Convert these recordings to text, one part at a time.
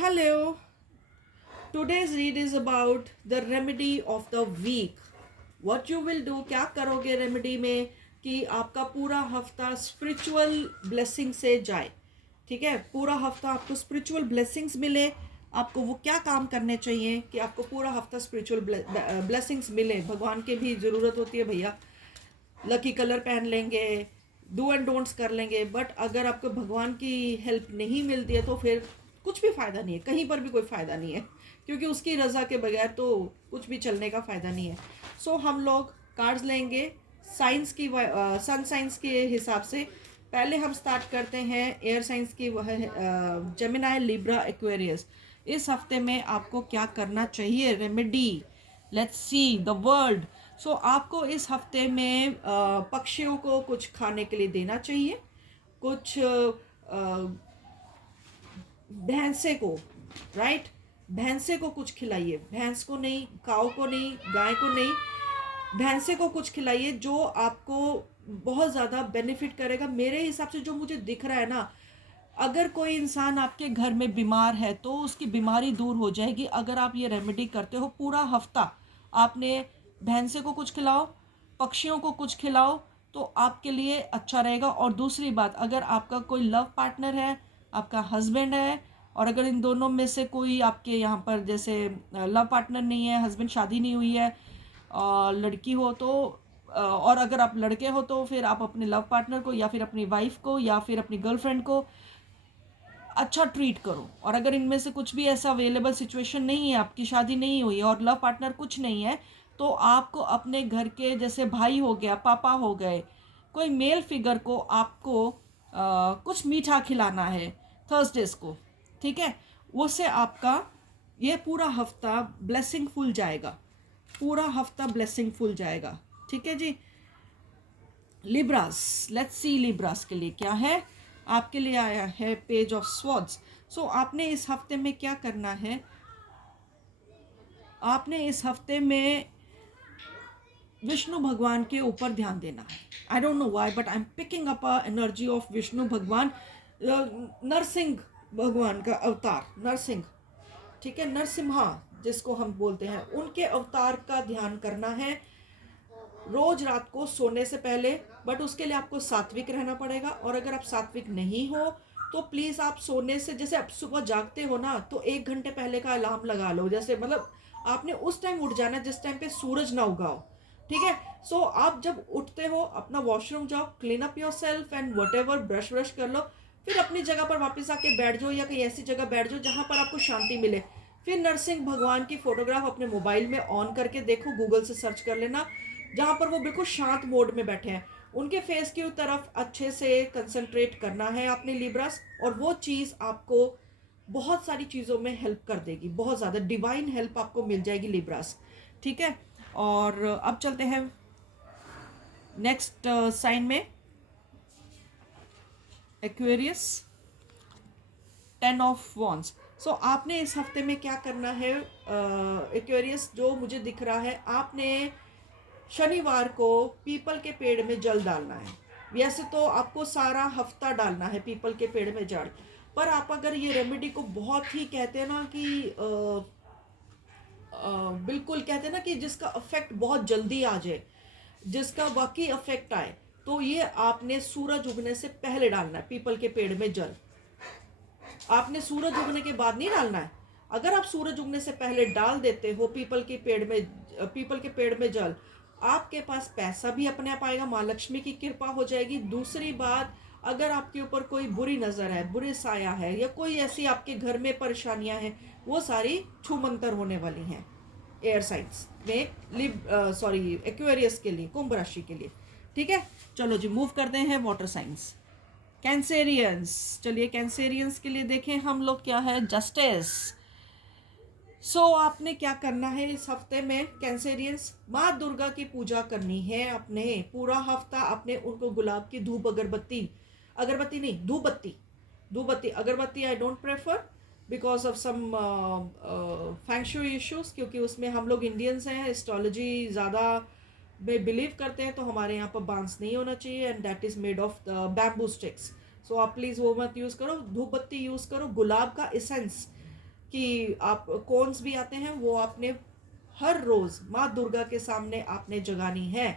hello. Today's read is about the remedy of the week. What you will do, क्या करोगे remedy में कि आपका पूरा हफ्ता स्पिरिचुअल ब्लेसिंग से जाए. ठीक है, पूरा हफ्ता आपको स्पिरिचुअल ब्लेसिंग्स मिले. आपको वो क्या काम करने चाहिए कि आपको पूरा हफ्ता स्पिरिचुअल ब्लेसिंग्स मिले. भगवान की भी ज़रूरत होती है भैया. लकी कलर पहन लेंगे, डू एंड डोंट्स कर लेंगे, बट अगर आपको भगवान की हेल्प नहीं मिलती है तो फिर कुछ भी फ़ायदा नहीं है. कहीं पर भी कोई फ़ायदा नहीं है, क्योंकि उसकी रज़ा के बगैर तो कुछ भी चलने का फ़ायदा नहीं है. सो हम लोग कार्ड्स लेंगे साइंस की, सन साइंस के हिसाब से. पहले हम स्टार्ट करते हैं एयर साइंस की, वह जेमिनाई, लिब्रा, एक्वेरियस. इस हफ्ते में आपको क्या करना चाहिए remedy. Let's see the world. So आपको इस हफ्ते में पक्षियों को कुछ खाने के लिए देना चाहिए. कुछ भैंसे को, राइट, भैंसे को कुछ खिलाइए. भैंस को नहीं, काऊ को नहीं, गाय को नहीं, भैंसे को कुछ खिलाइए जो आपको बहुत ज़्यादा बेनिफिट करेगा. मेरे हिसाब से जो मुझे दिख रहा है ना, अगर कोई इंसान आपके घर में बीमार है तो उसकी बीमारी दूर हो जाएगी अगर आप ये रेमेडी करते हो. पूरा हफ्ता आपने भैंसे को कुछ खिलाओ, पक्षियों को कुछ खिलाओ, तो आपके लिए अच्छा रहेगा. और दूसरी बात, अगर आपका कोई लव पार्टनर है, आपका हस्बैंड है, और अगर इन दोनों में से कोई आपके यहाँ पर जैसे लव पार्टनर नहीं है, हस्बैंड शादी नहीं हुई है, लड़की हो तो, और अगर आप लड़के हो तो फिर आप अपने लव पार्टनर को या फिर अपनी वाइफ को या फिर अपनी गर्लफ्रेंड को अच्छा ट्रीट करो. और अगर इनमें से कुछ भी ऐसा अवेलेबल सिचुएशन नहीं है, आपकी शादी नहीं हुई और लव पार्टनर कुछ नहीं है, तो आपको अपने घर के जैसे भाई हो गया, पापा हो गए, कोई मेल फिगर को आपको कुछ मीठा खिलाना है थर्सडेज को. ठीक है, उससे आपका ये पूरा हफ्ता ब्लेसिंगफुल जाएगा. पूरा हफ्ता ब्लेसिंगफुल जाएगा. ठीक है जी. लिब्रास, लेट्स सी लिब्रास के लिए क्या है. आपके लिए आया है पेज ऑफ स्वॉर्ड्स. सो आपने इस हफ्ते में क्या करना है, आपने इस हफ्ते में विष्णु भगवान के ऊपर ध्यान देना है. I don't know why but I am picking up a energy of Vishnu भगवान. नरसिंह भगवान का अवतार, नरसिंह, ठीक है, नरसिम्हा जिसको हम बोलते हैं, उनके अवतार का ध्यान करना है रोज रात को सोने से पहले. बट उसके लिए आपको सात्विक रहना पड़ेगा. और अगर आप सात्विक नहीं हो तो प्लीज़ आप सोने से, जैसे आप सुबह जागते हो ना, तो 1 घंटे पहले का अलार्म लगा लो. जैसे मतलब आपने उस टाइम उठ जाना जिस टाइम पे सूरज ना उगा हो. ठीक है. सो आप जब उठते हो अपना वॉशरूम जाओ, clean up yourself and whatever, brush व्रश कर लो, फिर अपनी जगह पर वापस आके बैठ जाओ या कहीं ऐसी जगह बैठ जाओ जहाँ पर आपको शांति मिले. फिर नरसिंह भगवान की फोटोग्राफ अपने मोबाइल में ऑन करके देखो, गूगल से सर्च कर लेना, जहाँ पर वो बिल्कुल शांत मोड में बैठे हैं. उनके फेस की तरफ अच्छे से कंसंट्रेट करना है आपने लिब्रास. और वो चीज़ आपको बहुत सारी चीज़ों में हेल्प कर देगी, बहुत ज़्यादा डिवाइन हेल्प आपको मिल जाएगी लिब्रास. ठीक है. और अब चलते हैं नेक्स्ट साइन में, एक्वेरियस, 10 ऑफ वॉन्ड्स. सो आपने इस हफ्ते में क्या करना है एक्वेरियस, जो मुझे दिख रहा है, आपने शनिवार को पीपल के पेड़ में जल डालना है. वैसे तो आपको सारा हफ्ता डालना है पीपल के पेड़ में जल, पर आप अगर ये रेमेडी को बहुत ही कहते हैं ना कि बिल्कुल कहते हैं ना कि जिसका इफेक्ट बहुत जल्दी आ जाए, जिसका बाकी इफेक्ट आए, तो ये आपने सूरज उगने से पहले डालना है पीपल के पेड़ में जल. आपने सूरज उगने के बाद नहीं डालना है. अगर आप सूरज उगने से पहले डाल देते हो पीपल के पेड़ में जल, आपके पास पैसा भी अपने आप आएगा, माँ लक्ष्मी की कृपा हो जाएगी. दूसरी बात, अगर आपके ऊपर कोई बुरी नज़र है, बुरी साया है, या कोई ऐसी आपके घर में परेशानियां हैं, वो सारी छूमंतर होने वाली हैं एयर साइंस में, सॉरी एक्वेरियस के लिए, कुंभ राशि के लिए. ठीक है. चलो जी, मूव करते हैं वाटर साइंस, कैंसेरियंस. चलिए कैंसेरियंस के लिए देखें हम लोग क्या है, जस्टिस. सो आपने क्या करना है इस हफ्ते में कैंसेरियंस, माँ दुर्गा की पूजा करनी है. अपने पूरा हफ्ता आपने उनको गुलाब की धूप, अगरबत्ती, अगरबत्ती नहीं, धूपबत्ती, धूपबत्ती, अगरबत्ती I don't prefer because of some fang issues, क्योंकि उसमें हम लोग इंडियंस हैं, एस्ट्रोलॉजी ज़्यादा में बिलीव करते हैं, तो हमारे यहाँ पर बांस नहीं होना चाहिए, and that is made of bamboo sticks. So आप प्लीज़ वो मत यूज़ करो, धूपबत्ती यूज़ करो. गुलाब का एसेंस कि आप कॉन्स भी आते हैं, वो आपने हर रोज माँ दुर्गा के सामने आपने जगानी है।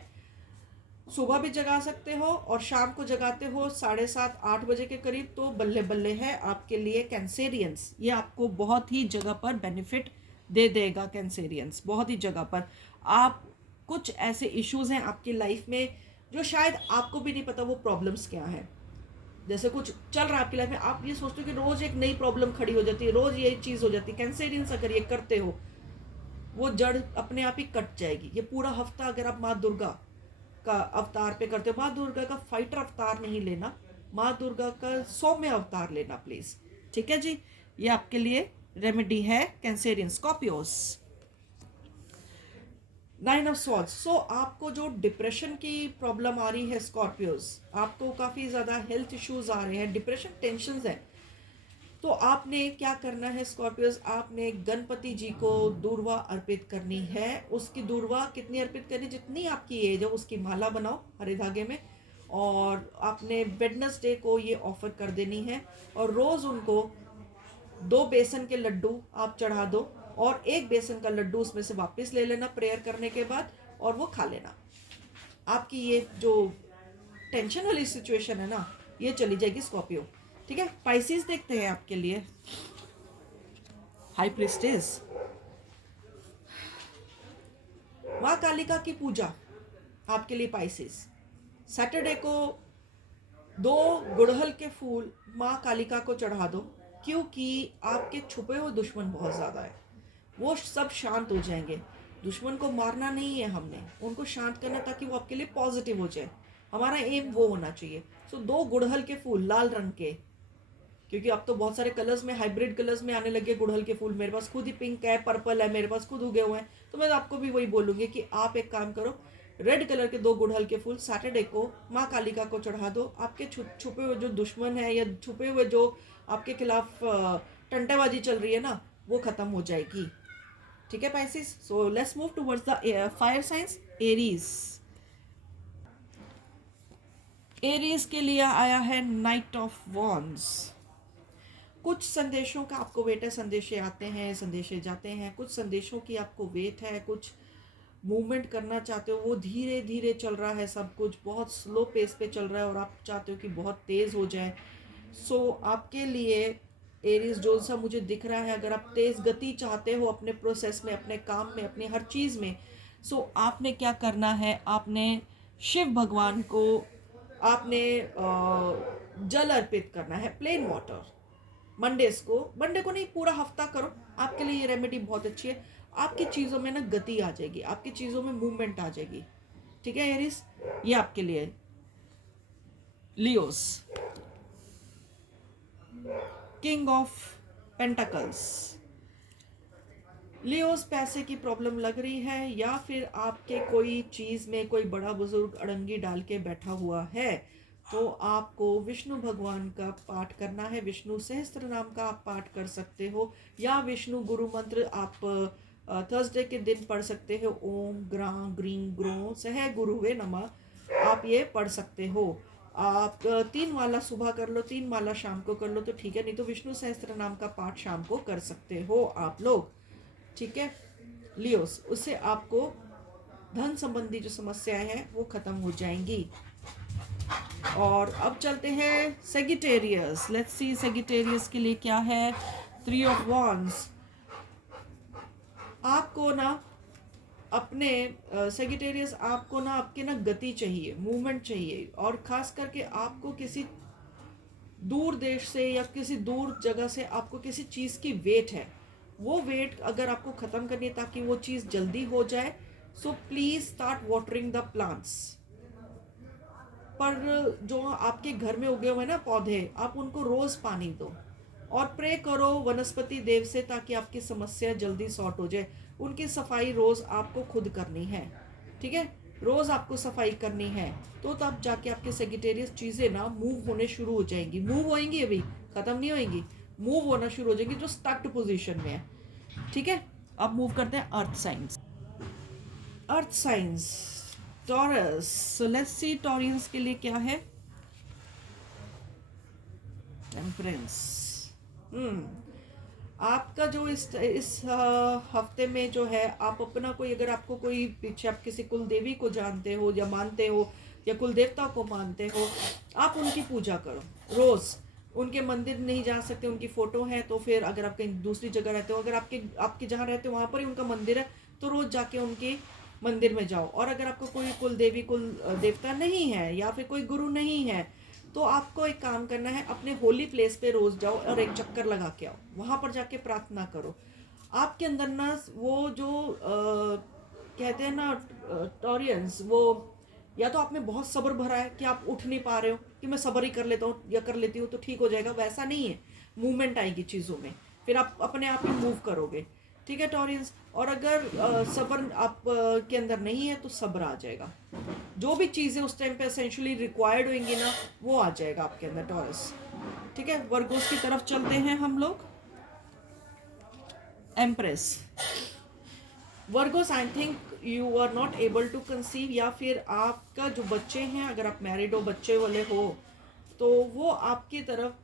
सुबह भी जगा सकते हो और शाम को जगाते हो 7:30-8 बजे के करीब, तो बल्ले बल्ले है आपके लिए कैंसेरियंस। ये आपको बहुत ही जगह पर बेनिफिट दे देगा कैंसेरियंस, बहुत ही जगह पर। आप कुछ ऐसे इश्यूज हैं आपकी लाइफ में जो शायद आपको भी नहीं पता वो प्रॉब्लम्स क्या है। जैसे कुछ चल रहा है आपकी लाइफ में, आप ये सोचते हो कि रोज एक नई प्रॉब्लम खड़ी हो जाती है, रोज ये चीज हो जाती है। कैंसेरियंस अगर ये करते हो, वो जड़ अपने आप ही कट जाएगी। ये पूरा हफ्ता अगर आप माँ दुर्गा का अवतार पे करते हो, माँ दुर्गा का फाइटर अवतार नहीं लेना, माँ दुर्गा का सौम्य अवतार लेना प्लीज। ठीक है जी, ये आपके लिए रेमेडी है Cancerian Scorpios. 9 of swords. So आपको जो डिप्रेशन की प्रॉब्लम आ रही है स्कॉर्पियोस, आपको काफ़ी ज़्यादा हेल्थ इश्यूज आ रहे हैं, डिप्रेशन टेंशन है, तो आपने क्या करना है स्कॉर्पियोस, आपने गणपति जी को दूर्वा अर्पित करनी है। उसकी दूर्वा कितनी अर्पित करनी, जितनी आपकी एज है उसकी माला बनाओ हरे धागे में, और आपने वेडनेसडे को ये ऑफर कर देनी है। और रोज़ उनको 2 बेसन के लड्डू आप चढ़ा दो, और 1 बेसन का लड्डू उसमें से वापस ले लेना प्रेयर करने के बाद, और वो खा लेना। आपकी ये जो टेंशन वाली सिचुएशन है ना, ये चली जाएगी स्कॉर्पियो। ठीक है, पाइसेस देखते हैं आपके लिए। हाई प्रीस्टेस, माँ कालिका की पूजा आपके लिए पाइसेस। सैटरडे को 2 गुड़हल के फूल माँ कालिका को चढ़ा दो, क्योंकि आपके छुपे हुए दुश्मन बहुत ज़्यादा है, वो सब शांत हो जाएंगे। दुश्मन को मारना नहीं है हमने, उनको शांत करना, ताकि वो आपके लिए पॉजिटिव हो जाए। हमारा एम वो होना चाहिए। सो 2 गुड़हल के फूल लाल रंग के, क्योंकि अब तो बहुत सारे कलर्स में, हाइब्रिड कलर्स में आने लगे गुड़हल के फूल। मेरे पास खुद ही पिंक है, पर्पल है, मेरे पास खुद उगे हुए हैं। तो मैं आपको भी वही बोलूँगी कि आप एक काम करो, रेड कलर के 2 गुड़हल के फूल सैटरडे को माँ कालिका को चढ़ा दो। आपके छुपे हुए जो दुश्मन है, या छुपे हुए जो आपके खिलाफ टंटेबाजी चल रही है ना, वो खत्म हो जाएगी। ठीक है Pisces. So let's move towards the fire science, Aries. Aries के लिए आया है नाइट ऑफ वॉन्ड्स। कुछ संदेशों का आपको वेट है, संदेशे आते हैं, संदेशे जाते हैं। कुछ संदेशों की आपको वेट है, कुछ मूवमेंट करना चाहते हो, वो धीरे धीरे चल रहा है, सब कुछ बहुत स्लो पेस पे चल रहा है, और आप चाहते हो कि बहुत तेज़ हो जाए। सो आपके लिए एरीज जो सा मुझे दिख रहा है, अगर आप तेज़ गति चाहते हो अपने प्रोसेस में, अपने काम में, अपनी हर चीज़ में, सो आपने क्या करना है, आपने शिव भगवान को आपने जल अर्पित करना है, प्लेन वाटर। मंडे को नहीं, पूरा हफ्ता करो, आपके लिए ये रेमेडी बहुत अच्छी है। आपकी चीज़ों में ना गति आ जाएगी, आपकी चीज़ों में मूवमेंट आ जाएगी। ठीक है एरिस, ये आपके लिए। Leos, king of pentacles. Leos, पैसे की प्रॉब्लम लग रही है, या फिर आपके कोई चीज़ में कोई बड़ा बुजुर्ग अड़ंगी डाल के बैठा हुआ है, तो आपको विष्णु भगवान का पाठ करना है। विष्णु सहस्त्र नाम का आप पाठ कर सकते हो, या विष्णु गुरु मंत्र आप थर्सडे के दिन पढ़ सकते हो। ओम ग्रां ग्रीं ग्रों सह गुरुवे नमः, आप ये पढ़ सकते हो। आप 3 माला सुबह कर लो, 3 माला शाम को कर लो तो ठीक है, नहीं तो विष्णु सहस्त्र नाम का पाठ शाम को कर सकते हो आप लोग। ठीक है लियोस, उससे आपको धन संबंधी जो समस्याएं हैं वो खत्म हो जाएंगी। और अब चलते हैं सेगिटेरियस। लेट्स सी सेगिटेरियस के लिए क्या है। 3 ऑफ वॉन्ड्स। आपको ना अपने सेगिटेरियस, आपको ना आपके ना गति चाहिए, मूवमेंट चाहिए, और खास करके आपको किसी दूर देश से या किसी दूर जगह से आपको किसी चीज़ की वेट है, वो वेट अगर आपको ख़त्म करनी है ताकि वो चीज़ जल्दी हो जाए, so please start watering the plants. पर जो आपके घर में उगे हुए ना पौधे, आप उनको रोज़ पानी दो, और प्रे करो वनस्पति देव से ताकि आपकी समस्या जल्दी सॉर्ट हो जाए। उनकी सफाई रोज़ आपको खुद करनी है। ठीक है, रोज़ आपको सफाई करनी है, तो तब जाके आपके सेगिटेरियस चीज़ें ना मूव होने शुरू हो जाएंगी। मूव होएंगी, अभी ख़त्म नहीं होएंगी, मूव होना शुरू हो जाएंगी जो स्टक्ड पोजीशन में है। ठीक है, अब मूव करते हैं earth science. Earth science, taurus. So let's see Taureans के लिए क्या है। टेम्परेंस। आपका जो इस हफ्ते में जो है, आप अपना कोई, अगर आपको कोई पीछे आप किसी कुल देवी को जानते हो या मानते हो या कुल देवता को मानते हो, आप उनकी पूजा करो रोज़। उनके मंदिर नहीं जा सकते, उनकी फ़ोटो है तो फिर अगर आप कहीं दूसरी जगह रहते हो, अगर आपके आपके जहाँ रहते हो वहाँ पर ही उनका मंदिर है, तो रोज़ जाके उनके मंदिर में जाओ। और अगर आपको कोई कुल देवी कुल देवता नहीं है या फिर कोई गुरु नहीं है, तो आपको एक काम करना है, अपने होली प्लेस पे रोज जाओ और एक चक्कर लगा के आओ, वहां पर जाके प्रार्थना करो। आपके अंदर ना वो जो कहते हैं ना टॉरियंस, वो या तो आप में बहुत सब्र भरा है कि आप उठ नहीं पा रहे हो कि मैं सब्र ही कर लेता हूँ या कर लेती हूँ तो ठीक हो जाएगा, वैसा नहीं है। मूवमेंट आएगी चीज़ों में, फिर आप अपने आप ही मूव करोगे। ठीक है टॉरियंस। और अगर सब्र आप के अंदर नहीं है तो सब्र आ जाएगा। जो भी चीज़ें उस टाइम पे एसेंशियली रिक्वायर्ड होंगी ना, वो आ जाएगा आपके अंदर टॉरस। ठीक है, वर्गोस की तरफ चलते हैं हम लोग। Empress Vergos, I think you are not able to conceive, या फिर आपका जो बच्चे हैं, अगर आप मैरिड हो, बच्चे वाले हो, तो वो आपकी तरफ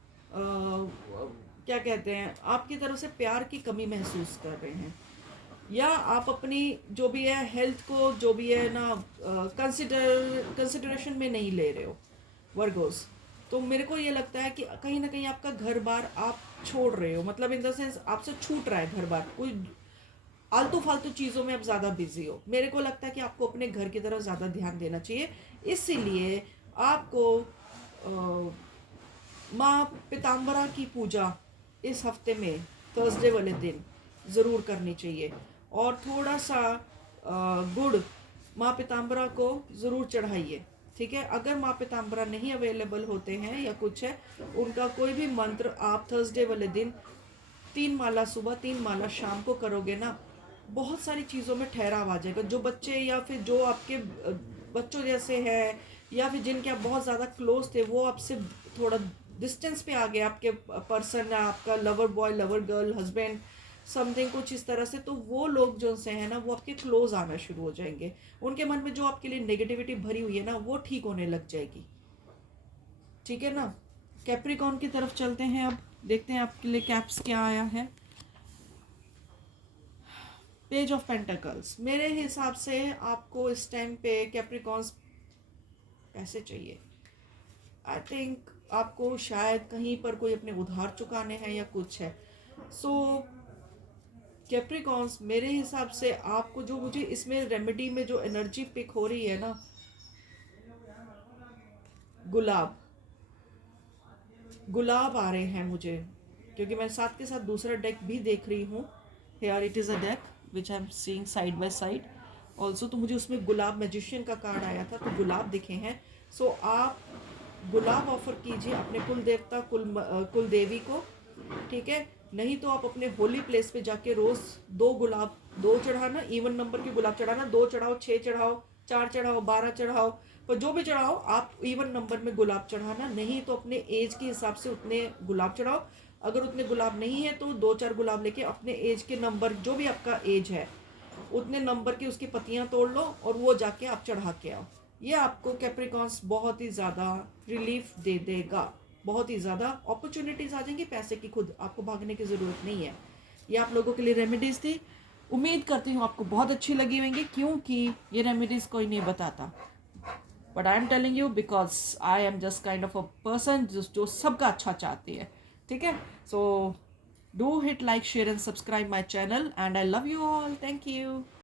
क्या कहते हैं, आपकी तरफ से प्यार की कमी महसूस कर रहे हैं, या आप अपनी जो भी है हेल्थ को जो भी है ना कंसिडरेशन में नहीं ले रहे हो वर्गोस। तो मेरे को ये लगता है कि कहीं ना कहीं आपका घर बार आप छोड़ रहे हो, मतलब इन द सेंस आपसे छूट रहा है घर बार, कोई आलतू फालतू चीज़ों में आप ज़्यादा बिजी हो। मेरे को लगता है कि आपको अपने घर की तरफ ज़्यादा ध्यान देना चाहिए। इसीलिए आपको माँ पिताम्बरा की पूजा इस हफ्ते में थर्सडे वाले दिन ज़रूर करनी चाहिए। और थोड़ा सा गुड़ माँ पिताम्बरा को ज़रूर चढ़ाइए। ठीक है, अगर माँ पिताम्बरा नहीं अवेलेबल होते हैं या कुछ है, उनका कोई भी मंत्र आप थर्सडे वाले दिन 3 माला सुबह 3 माला शाम को करोगे ना, बहुत सारी चीज़ों में ठहराव आ जाएगा। जो बच्चे या फिर जो आपके बच्चों जैसे हैं या फिर जिनके आप बहुत ज़्यादा क्लोज थे, वो आपसे थोड़ा डिस्टेंस पे आ गए, आपके पर्सन, आपका lover boy, lover girl, husband, something कुछ इस तरह से, तो वो लोग जो से हैं ना, वो आपके क्लोज आना शुरू हो जाएंगे। उनके मन में जो आपके लिए नेगेटिविटी भरी हुई है ना, वो ठीक होने लग जाएगी। ठीक है ना। कैप्रिकॉन की तरफ चलते हैं, अब देखते हैं आपके लिए कैप्स क्या आया है। पेज ऑफ पेंटिकल्स, मेरे हिसाब से आपको इस टाइम पे कैप्रिकॉन्स पैसे चाहिए। आई थिंक आपको शायद कहीं पर कोई अपने उधार चुकाने हैं या कुछ है। सो कैप्रिकॉन्स, मेरे हिसाब से आपको जो, मुझे इसमें रेमेडी में जो एनर्जी पिक हो रही है ना, गुलाब, गुलाब आ रहे हैं मुझे, क्योंकि मैं साथ के साथ दूसरा डेक भी देख रही हूँ। Here it is a deck which I am seeing side by side also. तो मुझे उसमें गुलाब मैजिशियन का कार्ड आया था, तो गुलाब दिखे हैं। सो आप गुलाब ऑफर कीजिए अपने कुल देवता कुल देवी को। ठीक है, नहीं तो आप अपने होली प्लेस पे जाके रोज़ 2 गुलाब, 2 चढ़ाना, इवन नंबर के गुलाब चढ़ाना, 2 चढ़ाओ, 6 चढ़ाओ, 4 चढ़ाओ, 12 चढ़ाओ, पर जो भी चढ़ाओ आप इवन नंबर में गुलाब चढ़ाना। नहीं तो अपने एज के हिसाब से उतने गुलाब चढ़ाओ। अगर उतने गुलाब नहीं है तो 2-4 गुलाब लेके अपने एज के नंबर, जो भी आपका एज है उतने नंबर की उसकी पत्तियां तोड़ लो और वो जाके आप चढ़ा के आओ। ये आपको कैप्रिकॉन्स बहुत ही ज़्यादा रिलीफ दे देगा, बहुत ही ज़्यादा अपॉर्चुनिटीज़ आ जाएंगी पैसे की, खुद आपको भागने की ज़रूरत नहीं है। ये आप लोगों के लिए रेमेडीज़ थी, उम्मीद करती हूँ आपको बहुत अच्छी लगी होंगी, क्योंकि ये रेमेडीज़ कोई नहीं बताता, but I am telling you because I am just kind of a person जो सबका अच्छा चाहती है। ठीक है, so do hit like, share and subscribe my channel, and I love you all. Thank you.